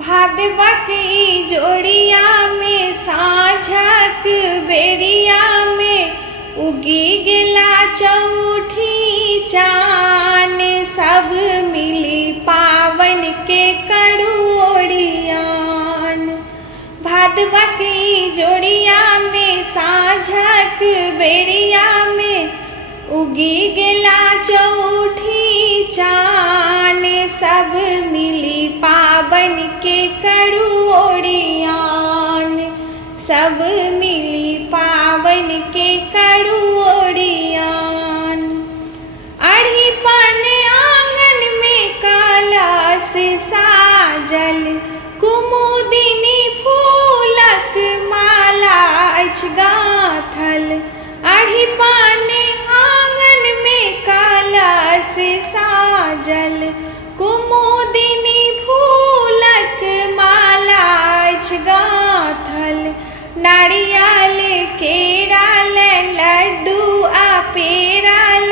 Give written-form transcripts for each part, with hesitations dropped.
भादवक ई जोड़िया में साँझक बेरिया में उगी गेला चौठी चान। सब मिली पावन के कड़ुओड़ियान। भादवक ई जोड़िया में साँझक बेरिया में उगी गेला चौठी चान। सब मिली पावन के कड़ुओड़ियान। सब मिली पावन के कड़ुओड़ियान। अढ़ी पन आंगन में कलश साजल कुमुदिनी फूलक माला अछि गाँथल। अढ़ी पन आंगन में कलश साजल कुमुदिनी फूलक माला अछि गाँथल। नारियल केराल लड्डू आ पेराल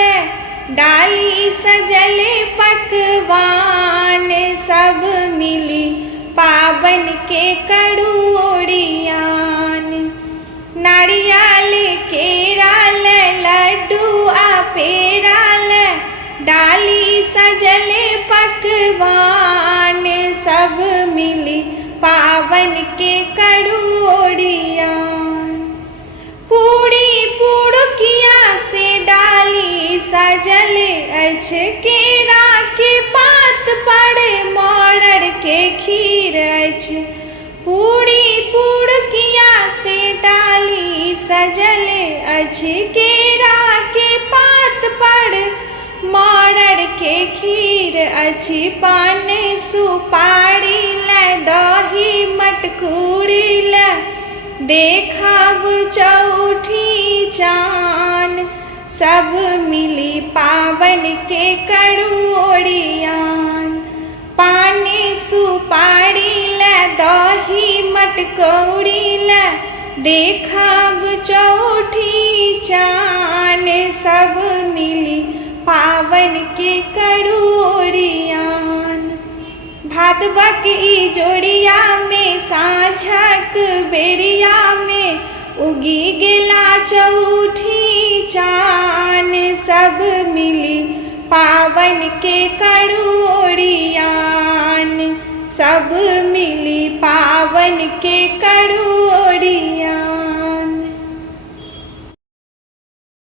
डाली सजल पकवान। सब मिली पावन के कड़ुओड़ियान। नारियल केराल लड्डू आ पेराल डाली सजल पकवान। सब मिली पावन के कड़ुओड़ियान। पूड़ी पुड़ुकिया से डाली सजल अछि केरा के पात पर मड़ड़ के खीर अछि। पूड़ी पुड़ुकिया से डाली सजल अछि केरा के पात पर मड़ड़ के खीर अछि। पान सुपारी ल दही मटकूरी ल देखब चौठी चान। सब मिली पावन के कड़ुओड़ियान। पान सुपारी ल दही मटकूरी ल देखब चौठी चान। सब मिली पावन के कड़ुओड़ियान। भादवक ई जोड़िया में साँझक बेरिया में उगी गेला चौठी चान। सब मिली पावन के कड़ुओड़ियान। सब मिली पावन के कड़ुओड़ियान।